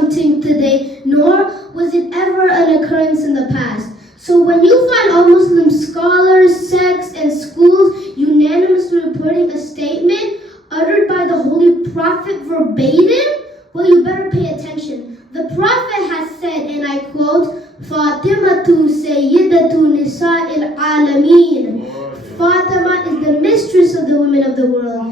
something today, nor was it ever an occurrence in the past. So when you find all Muslim scholars, sects, and schools unanimously reporting a statement uttered by the Holy Prophet verbatim, well, you better pay attention. The Prophet has said, and I quote, Fatimatu Sayyidatu Nisa'il Alameen. Fatima is the mistress of the women of the world.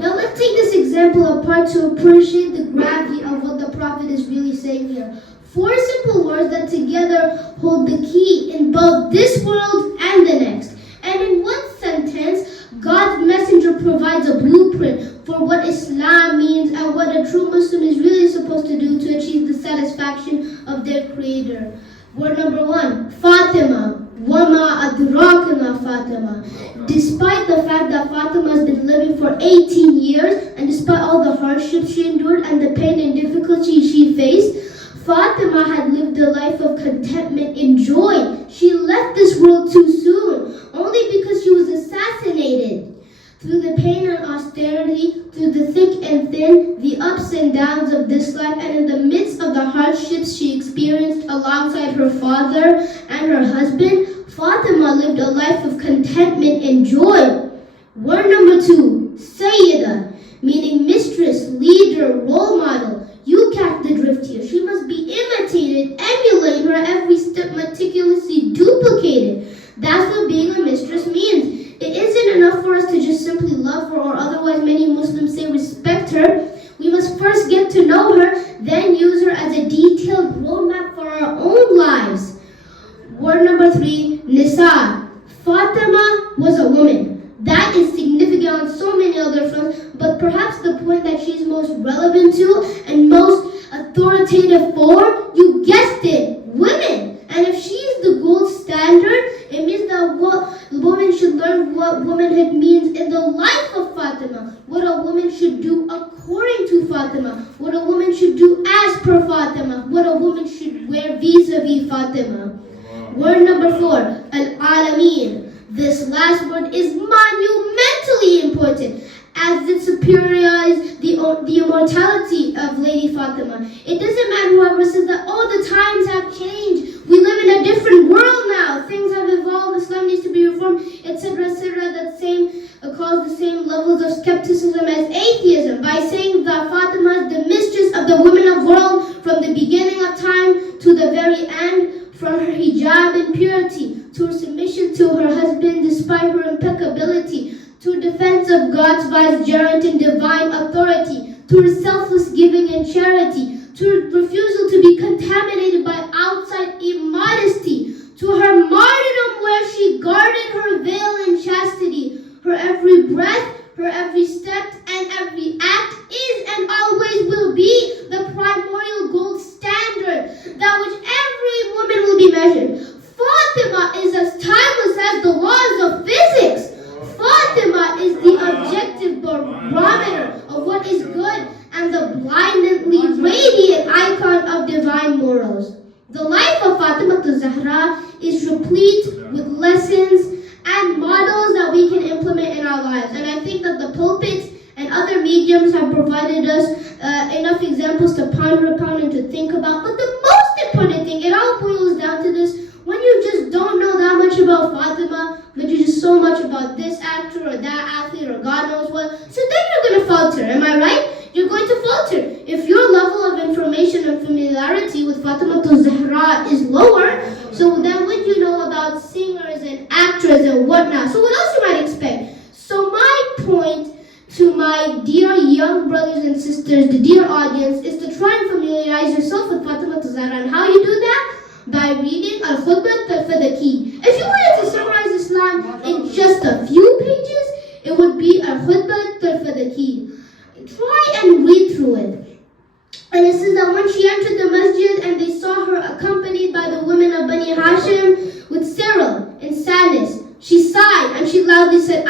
Now let's take this example apart to appreciate the gravity of what the Prophet is really saying here. 4 simple words that together hold the key in both this world and the next. And in one sentence, God's messenger provides a blueprint for what Islam means and what a true Muslim is really supposed to do to achieve the satisfaction of their Creator. Word number 1, Fatima. Wama adrakana Fatima. Despite the fact that Fatima has been living for 18 years, and despite all the hardships she endured and the pain and difficulty she faced, Fatima had lived a life of contentment and joy. She left this world too soon, only because she was assassinated. Through the pain and austerity, through the thick and thin, the ups and downs of this life, and in the midst of the hardships she experienced alongside her father and her husband, Fatima lived a life of contentment and joy. Word number 2, Sayyida, meaning mistress, leader, role model. You catch the drift here. She must be imitated, emulated, her every step meticulously duplicated. That's what being a mistress means. It isn't enough for us to just simply love her, or otherwise many Muslims say respect her. We must first get to know her, then use her as a detailed roadmap for our own lives. Word number 3, Nisa. Fatima was a woman. That is significant on so many other fronts, but perhaps the point that she's most relevant to and most authoritative for, you guessed it, women. And if she is the gold standard, it means that women should learn what womanhood means in the life of Fatima, what a woman should do according to Fatima, what a woman should do as per Fatima, what a woman should wear vis-a-vis Fatima. Word number 4, Al-Alameen. This last word is monumentally important as it superiors the immortality of Lady Fatima. It doesn't matter whoever says that, the times have changed. We live in a different world now. Things have evolved. Islam needs to be reformed, etc., etc. That same cause the same levels of skepticism as atheism by saying that Fatima is the mistress of the women of the world from the beginning of time to the very end, from her hijab and purity, to her submission to her husband despite her impeccability, to defense of God's vicegerent and divine authority, to her selfless giving and charity, to her refusal to be contaminated by outside immodesty, to her martyrdom where she guarded her veil in chastity. Her every breath, her every step, and every act is and always will be the primordial gold standard that which every woman will be measured. Fatima is as timeless as the laws of physics. Fatima is the objective barometer of what is good and the blindingly radiant icon of divine morals. The life of Fatima Zahra is replete with lessons and models that we can implement in our lives. And I think that the pulpits and other mediums have provided us enough examples to ponder upon and to think about. But the most important thing, it all boils down to this: when you just don't know that much about Fatima, but you just so much about this actor or that athlete or God knows what, so then you're going to falter. Am I right? You're going to falter. If your level of information and familiarity with Fatima Zahra is lower, so then what do you know about singers and actors and whatnot? So what else you might expect? So my point to my dear young brothers and sisters, the dear audience, is to try and familiarize yourself with Fatima Zahra. And how you do that? By reading Al-Khutbah al-Fadaki. If you wanted to summarize Islam in just a few pages, it would be Al-Khutbah al-Fadaki. Try and read through it. And it says that when she entered the masjid and they saw her accompanied by the women of Bani Hashim with Cyril in sadness, she sighed and she loudly said,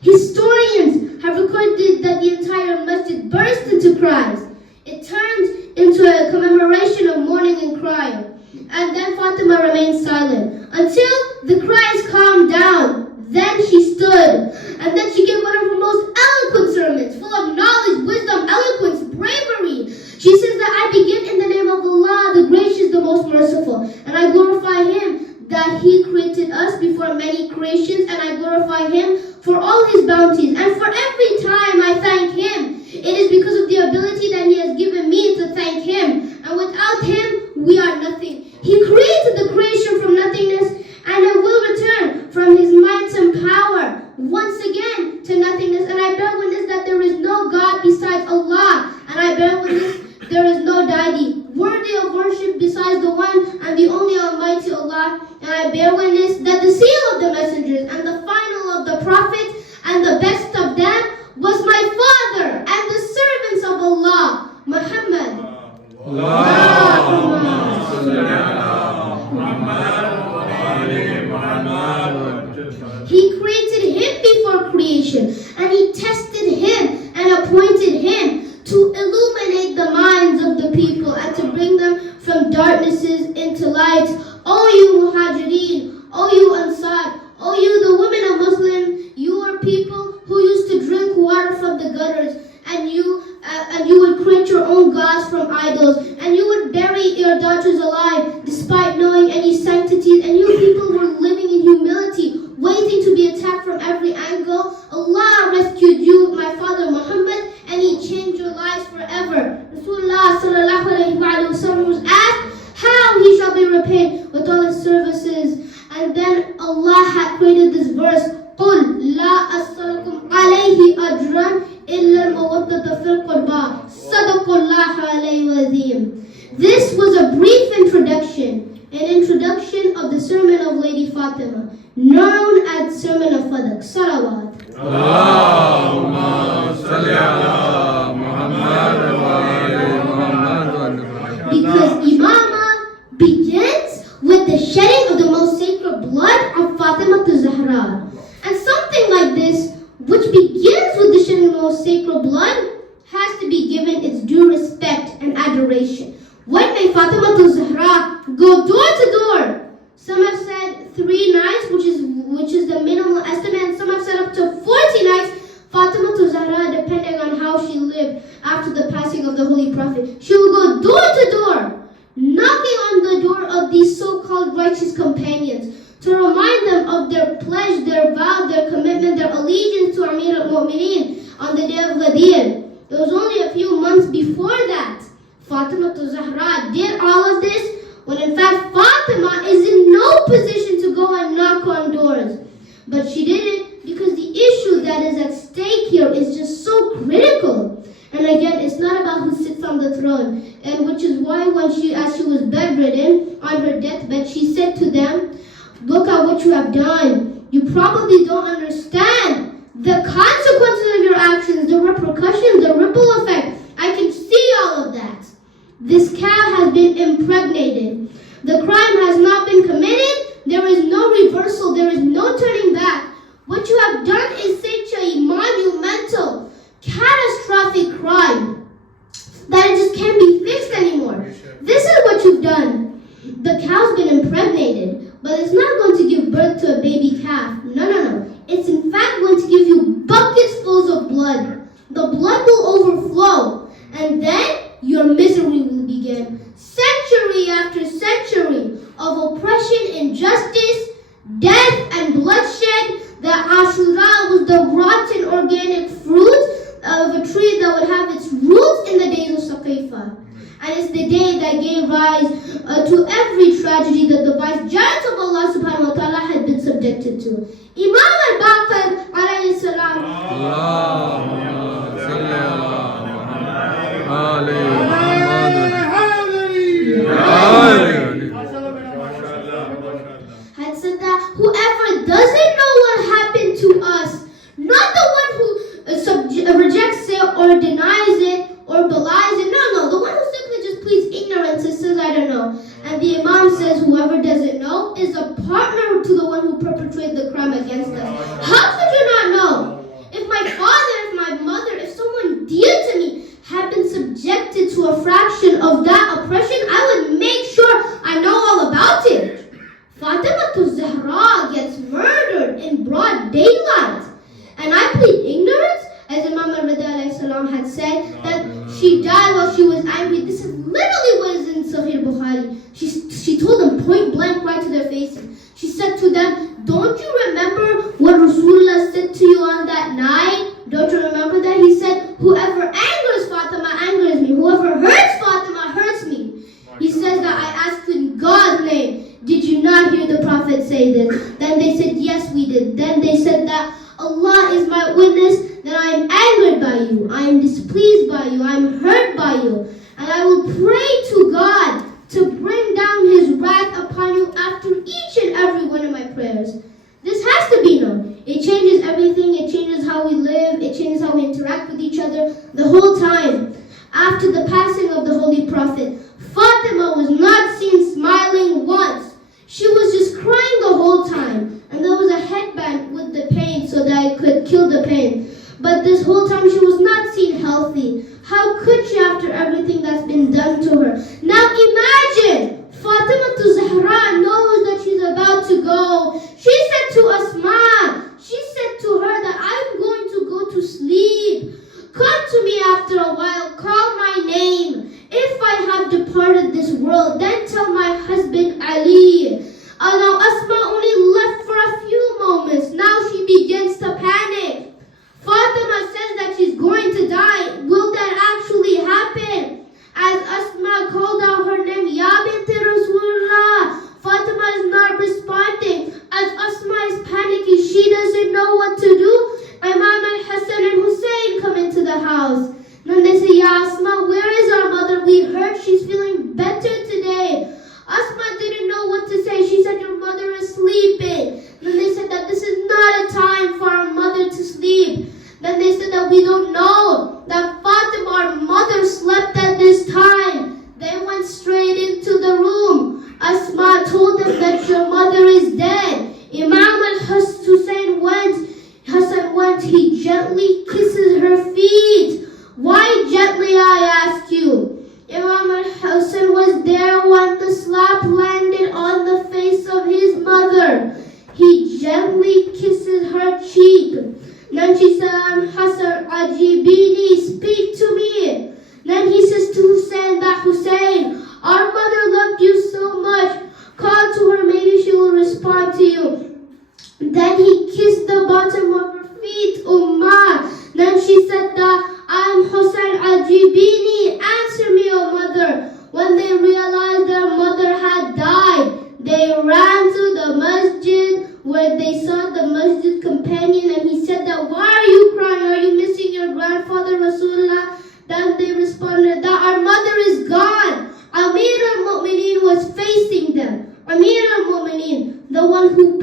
Historians have recorded that the entire masjid burst into cries. It turned into a commemoration of mourning and crying. And then Fatima remained silent until the cries calmed down. Then she stood, and then she gave one of her most eloquent sermons, full of knowledge, wisdom, eloquence, bravery. She says that I begin in the name of Allah, the gracious, the most merciful, and I glorify Him that He created us before many creations, and I glorify Him for all His bounties, and for every time I thank Him. It is because of the ability that He has given me to thank Him, and without Him, we are nothing. He created the creation from nothingness, and it will return from His might and power once again to nothingness. And I bear witness that there is no God besides Allah, and I bear witness there is no deity worthy of worship besides the one and the only Almighty Allah. And I bear witness that the seal of the messengers and the final of the prophets and the best of them was my father and the servants of Allah, Muhammad. He created him before creation, and He tested him and appointed him to illuminate the minds of the people and to bring them from darknesses into light. O you Muhajirin, O you Ansar, O you the women of Muslim, you are people who used to drink water from the gutters, and you would create your own gods from idols, and you would bury your daughters alive despite knowing any sanctities, and you people were living in humility, waiting to be attacked from every angle. Allah rescued you, my father Muhammad, and He changed your lives forever. Rasulullah sallallahu alayhi wa sallam was asked how he shall be repaid with all his services, and then Allah had created this verse, قُلْ لَا أَسْأَلُكُمْ عَلَيْهِ أَجْرًا إِلَّا الْمَوَدَّةَ فِي الْقُرْبَى صَدَقَ اللَّهُ عَلَيْهِ وَذِيمٍ. This was a brief introduction, an introduction of the sermon of Lady Fatima, known as Sermon of Fadak. Salawat. Allahumma salli ala Muhammad wa ali Muhammad. Because Imama begins with the shedding of the most sacred blood of Fatima to Zahra. And something like this, which begins with the shedding of the most sacred blood, has to be given its due respect and adoration. When may Fatima to Zahra go door to door? Some have said 3 nights, which is the minimal estimate, and some have said up to 40 nights. Fatima to Zahra, depending on how she lived after the passing of the Holy Prophet, she will go door to door, knocking on the door of these so-called righteous companions to remind them of their pledge, their vow, their commitment, their allegiance to Amir al-Mu'mineen on the day of Ghadir. It was only a few months before that Fatima to Zahra did all of this, when in fact Fatima is in no position to go and knock on doors. But she did it because the issue that is at stake here is just so critical. And again, it's not about who sits on the throne. And which is why when as she was bedridden on her deathbed, she said to them, look at what you have done. You probably don't understand the consequences of your actions, the repercussions, the ripple effect. I can see all of that. This cow has been impregnated. The crime has not been committed. There is no reversal. There is no turning back. What you have done is such a monumental, catastrophic crime that it just can't be fixed anymore. This is what you've done. The cow's been impregnated, but it's not going to give birth to a baby calf. No. It's in fact going to give you buckets full of blood. The blood will overflow, and then your misery will begin. Century after century of oppression, injustice, death, and bloodshed. The Ashura was the rotten organic fruit of a tree that would have its roots in the days of Saqifa. And it's the day that gave rise to every tragedy that the vicegerents of Allah subhanahu wa ta'ala had been subjected to. Imam al-Baqir alayhi salam. Allahumma salli ala Muhammad. Had said that whoever doesn't know what happened to us, not the one who rejects it or denies it or belies it, no, the one who simply just pleads ignorance and says, I don't know. And the Imam says whoever doesn't know is a partner to the one who perpetrated the crime against us. How could you not know? If my father, if my said that she died while she was angry. This is literally what is in Sahih Bukhari. She told them point blank right to their faces. She said to them, don't you remember what Rasulullah said to you on that night? Don't you remember that? He said, whoever angers Fatima angers me. Whoever hurts Fatima hurts me. He says that I asked in God's name, did you not hear the Prophet say this? Then they said, yes, we did. Then they said that Allah is my witness that I am angered by you. I am displeased by you. I am hurt by you. And I will pray to God to bring down His wrath upon you after each and every one of my prayers. This has to be known. It changes everything. It changes how we live. It changes how we interact with each other the whole time. After the passing of the Holy Prophet, Fatima was not seen smiling once. She was just crying the whole time. And there was a headband with the pain so that it could kill the pain. But this whole time she was not seen healthy. How could she after everything that's been done to her? Now imagine, Fatima to Zahra knows that she's about to go. She said to Asma, she said to her that I'm going to go to sleep. Come to me after a while, call my name. If I have departed this world, then tell my husband Ali. Now Asma only left for a few moments. Now she begins to panic. Fatima says that she's going to die. Will that actually happen? As Asma called out her name, Ya binti Rasulullah, Fatima is not responding. As Asma is panicking, she doesn't know what to do. Imam al-Hassan and Hussein come into the house. Then they say, Ya Asma, where is our mother? We heard she's feeling better today. Asma didn't know what to say. She said, your mother is sleeping. Then they said that this is not a time for our mother to sleep. Then they said that we don't know that Fatima, our mother, slept at this time. They went straight into the room. Asma told them that your mother is dead. Imam al-Hussein Hassan went, he gently kisses her feet. Why gently, I ask you? Imam al-Hussein was there when the slap landed on the face of his mother. He gently kisses her cheek. Then she said, Hassan Ajibini, speak to me. Then he says to Hussein that Hussein, our mother loved you so much. Call to her, maybe she will respond to you. Then he kissed the bottom of her feet, Ummah. Then she said that I'm Hussein Ajibini, answer me, O mother. When they realized their mother had died, they ran to the masjid where they saw the masjid companion, and he said that, why are you crying? Are you missing your grandfather Rasulullah? Then they responded that our mother is gone. Amir al-Mu'mineen was facing them. Amir al-Mu'mineen, the one who